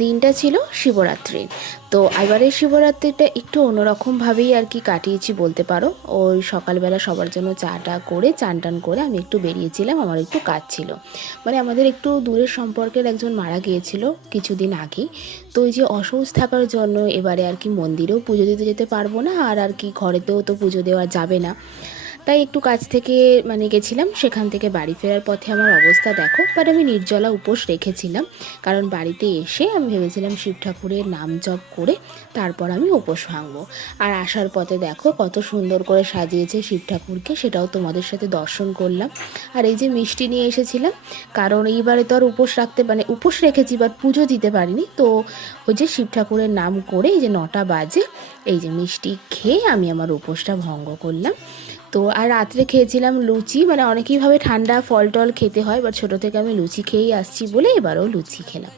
দিনটা ছিল শিবরাত্রির। তো এবারে শিবরাত্রিটা একটু অন্যরকমভাবেই আর কি কাটিয়েছি বলতে পারো। ওই সকালবেলা সবার জন্য চাটা করে চান টান করে আমি একটু বেরিয়েছিলাম, আমার একটু কাজ ছিল। মানে আমাদের একটু দূরের সম্পর্কের একজন মারা গিয়েছিল কিছুদিন আগেই। তো ওই যে অসুস্থ থাকার জন্য এবারে আর কি মন্দিরেও পুজো দিতে যেতে পারবো না, আর কি ঘরেতেও তো পুজো দেওয়া যাবে না। তাই একটু কাছ থেকে মানে গেছিলাম, সেখান থেকে বাড়ি ফেরার পথে আমার অবস্থা দেখো। বাট আমি নির্জলা উপোস রেখেছিলাম, কারণ বাড়িতে এসে আমি ভেবেছিলাম শিব ঠাকুরের নাম জপ করে তারপর আমি উপোস ভাঙবো। আর আসার পথে দেখো কত সুন্দর করে সাজিয়েছে শিব ঠাকুরকে, সেটাও তোমাদের সাথে দর্শন করলাম। আর এই যে মিষ্টি নিয়ে এসেছিলাম, কারণ এইবারে তো আর উপোস রাখতে মানে উপোস রেখেছি বাট পুজো দিতে পারিনি। তো ওই যে শিব ঠাকুরের নাম করে এই যে 9টা বাজে এই যে মিষ্টি খেয়ে আমি আমার উপোসটা ভঙ্গ করলাম। তো আর রাত্রে খেয়েছিলাম লুচি। মানে অনেকেই ভাবে ঠান্ডা ফল টল খেতে হয়, বাট ছোটো থেকে আমি লুচি খেয়েই আসছি বলে এবারও লুচি খেলাম।